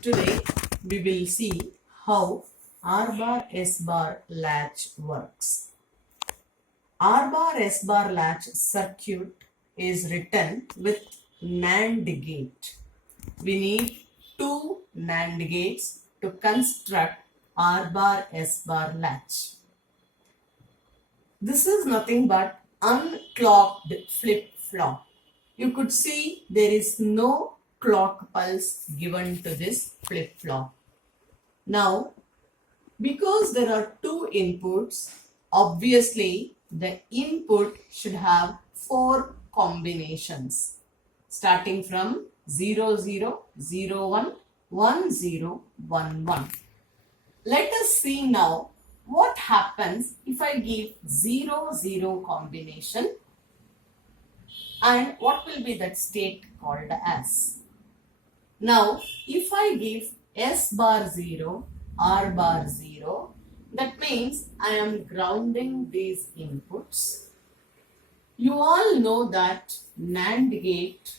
Today we will see how R bar S bar latch works. R bar S bar latch circuit is written with NAND gate. We need two NAND gates to construct R bar S bar latch. This is nothing but unclocked flip-flop. You could see there is no clock pulse given to this flip-flop. Now, because there are two inputs, obviously the input should have four combinations starting from 0, 0, 0, 1, 1, 0, 1, 1. Let us see now what happens if I give 0, 0 combination and what will be that state called as. Now, if I give S bar 0, R bar 0, that means I am grounding these inputs. You all know that NAND gate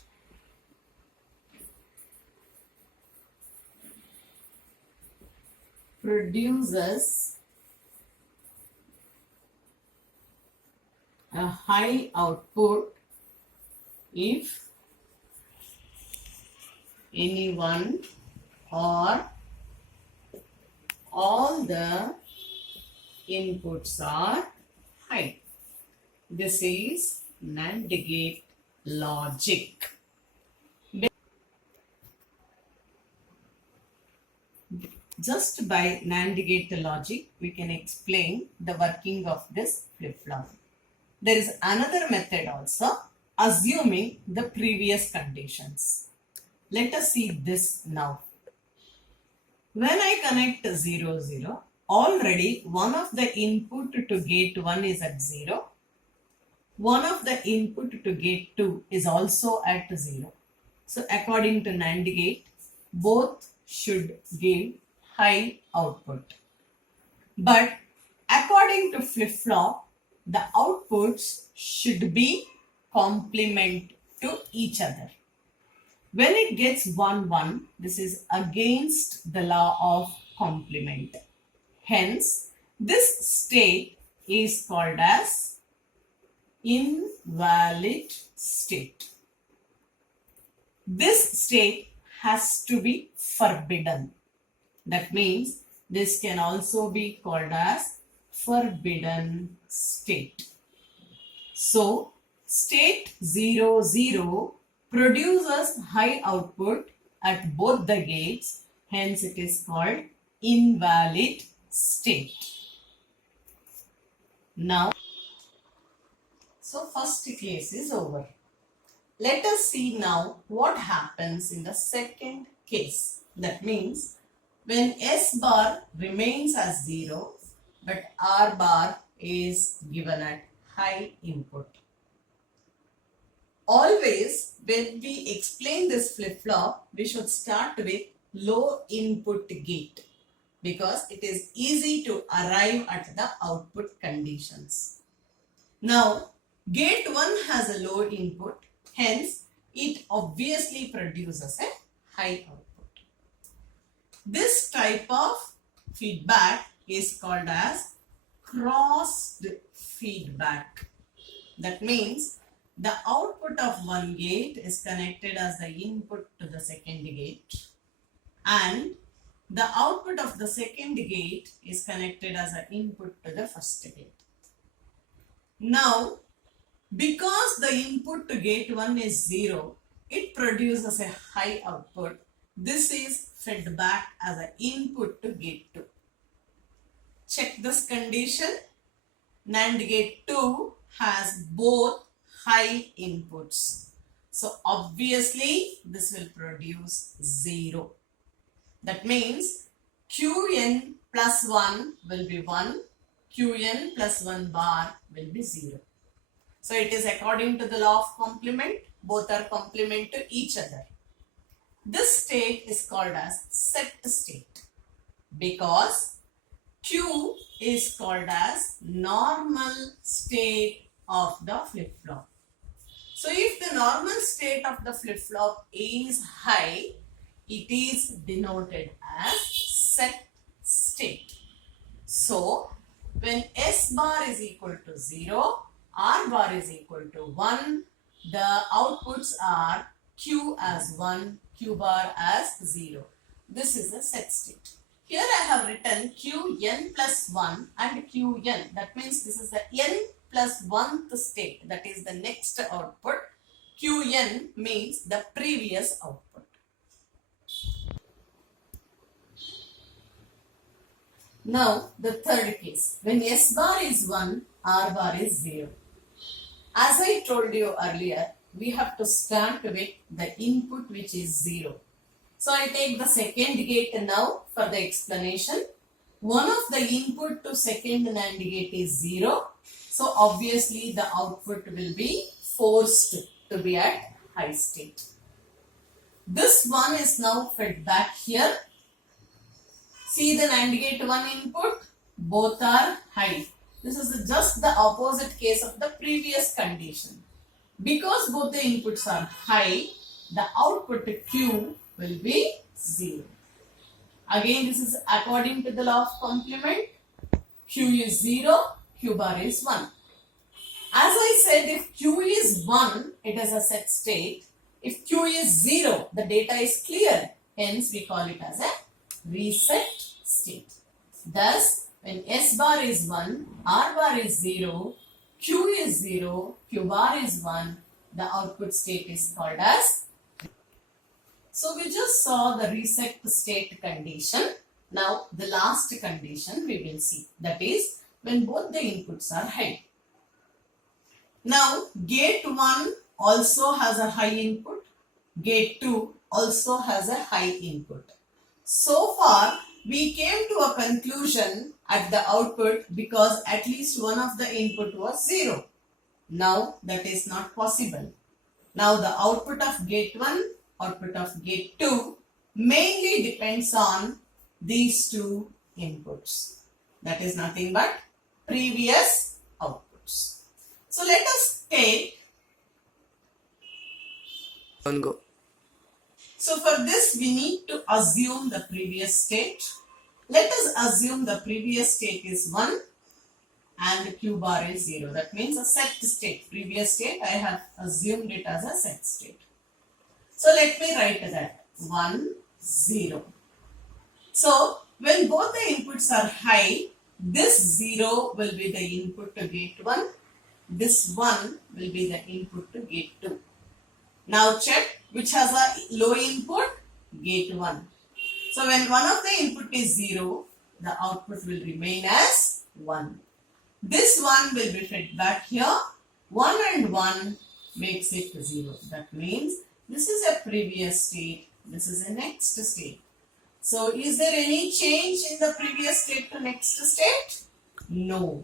produces a high output if any one or all the inputs are high. This is NAND gate logic. Just by NAND gate logic, we can explain the working of this flip-flop. There is another method also, assuming the previous conditions. Let us see this now. When I connect 0, 0, already one of the input to gate 1 is at 0. One of the input to gate 2 is also at 0. So according to NAND gate, both should give high output. But according to flip-flop, the outputs should be complement to each other. When it gets 1, 1, this is against the law of complement. Hence, this state is called as invalid state. This state has to be forbidden. That means this can also be called as forbidden state. So, state 0, 0 produces high output at both the gates, hence it is called invalid state. Now, so first case is over. Let us see now what happens in the second case. That means when S bar remains as 0, but R bar is given at high input. Always when we explain this flip-flop, we should start with low input gate because it is easy to arrive at the output conditions. Now, gate 1 has a low input, hence it obviously produces a high output. This type of feedback is called as crossed feedback. That means the output of one gate is connected as the input to the second gate and the output of the second gate is connected as an input to the first gate. Now, because the input to gate 1 is 0, it produces a high output. This is fed back as an input to gate 2. Check this condition. NAND gate 2 has both high inputs. So obviously this will produce 0. That means Qn plus 1 will be 1. Qn plus 1 bar will be 0. So it is according to the law of complement. Both are complement to each other. This state is called as set state because Q is called as normal state of the flip-flop. So if the normal state of the flip-flop is high, it is denoted as set state. So, when S bar is equal to 0, R bar is equal to 1, the outputs are Q as 1, Q bar as 0. This is a set state. Here I have written Qn plus 1 and Qn. That means this is the n plus 1th state. That is the next output. Qn means the previous output. Now the third case. When S bar is 1, R bar is 0. As I told you earlier, we have to start with the input which is 0. So I take the second gate now for the explanation. One of the input to second NAND gate is 0. So obviously the output will be forced to be at high state. This one is now fed back here. See the NAND gate 1 input, both are high. This is just the opposite case of the previous condition. Because both the inputs are high, the output Q will be 0. Again, this is according to the law of complement. Q is 0, Q bar is 1. As I said, if Q is 1, it is a set state. If Q is 0, the data is clear. Hence, we call it as a reset state. Thus, when S bar is 1, R bar is 0, Q is 0, Q bar is 1, the output state is called as. So we just saw the reset state condition. Now the last condition we will see. That is when both the inputs are high. Now gate 1 also has a high input. Gate 2 also has a high input. So far we came to a conclusion at the output because at least one of the input was 0. Now that is not possible. Now the output of gate 1, output of gate 2 mainly depends on these two inputs. That is nothing but previous outputs. So let us take. Go. So for this we need to assume the previous state. Let us assume the previous state is 1 and the Q bar is 0. That means a set state. Previous state I have assumed it as a set state. So let me write that 1, 0. So when both the inputs are high, this 0 will be the input to gate 1. This 1 will be the input to gate 2. Now check which has a low input, gate 1. So when one of the input is 0, the output will remain as 1. This 1 will be fed back here. 1 and 1 makes it 0. That means this is a previous state, this is a next state. So is there any change in the previous state to next state? No.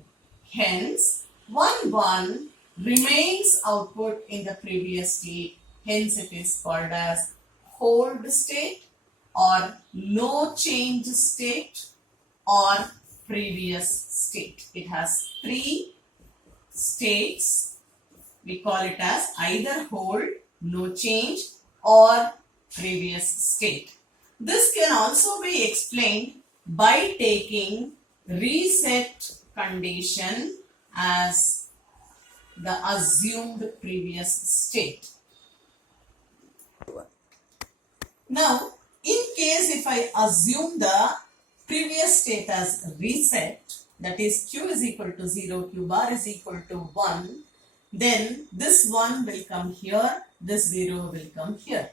Hence 1, 1 remains output in the previous state. Hence it is called as hold state or no change state or previous state. It has 3 states. We call it as either hold, no change or previous state. This can also be explained by taking reset condition as the assumed previous state. Now, in case if I assume the previous state as reset, that is Q is equal to 0, Q bar is equal to 1, then this 1 will come here, this 0 will come here.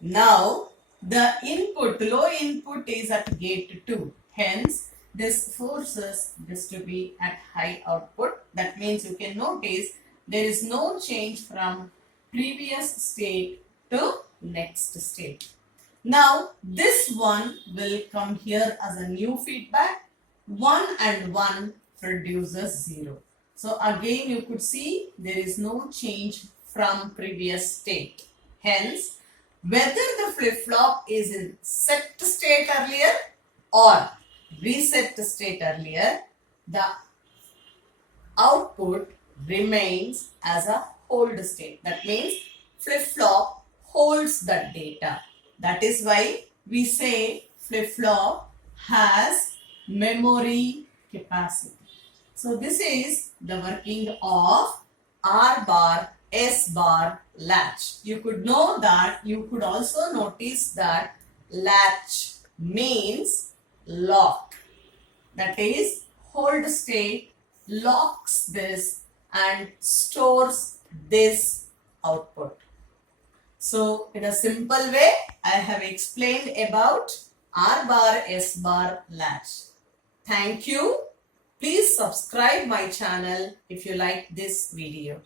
Now, the input, low input is at gate 2. Hence, this forces this to be at high output. That means you can notice there is no change from previous state to next state. Now, this 1 will come here as a new feedback. 1 and 1 produces 0. So again you could see there is no change from previous state. Hence, whether the flip-flop is in set state earlier or reset state earlier, the output remains as a hold state. That means flip-flop holds the data. That is why we say flip-flop has memory capacity. So this is the working of R bar, S bar latch. You could know that, you could also notice that latch means lock. That is, hold state locks this and stores this output. So in a simple way, I have explained about R bar, S bar latch. Thank you. Please subscribe my channel if you like this video.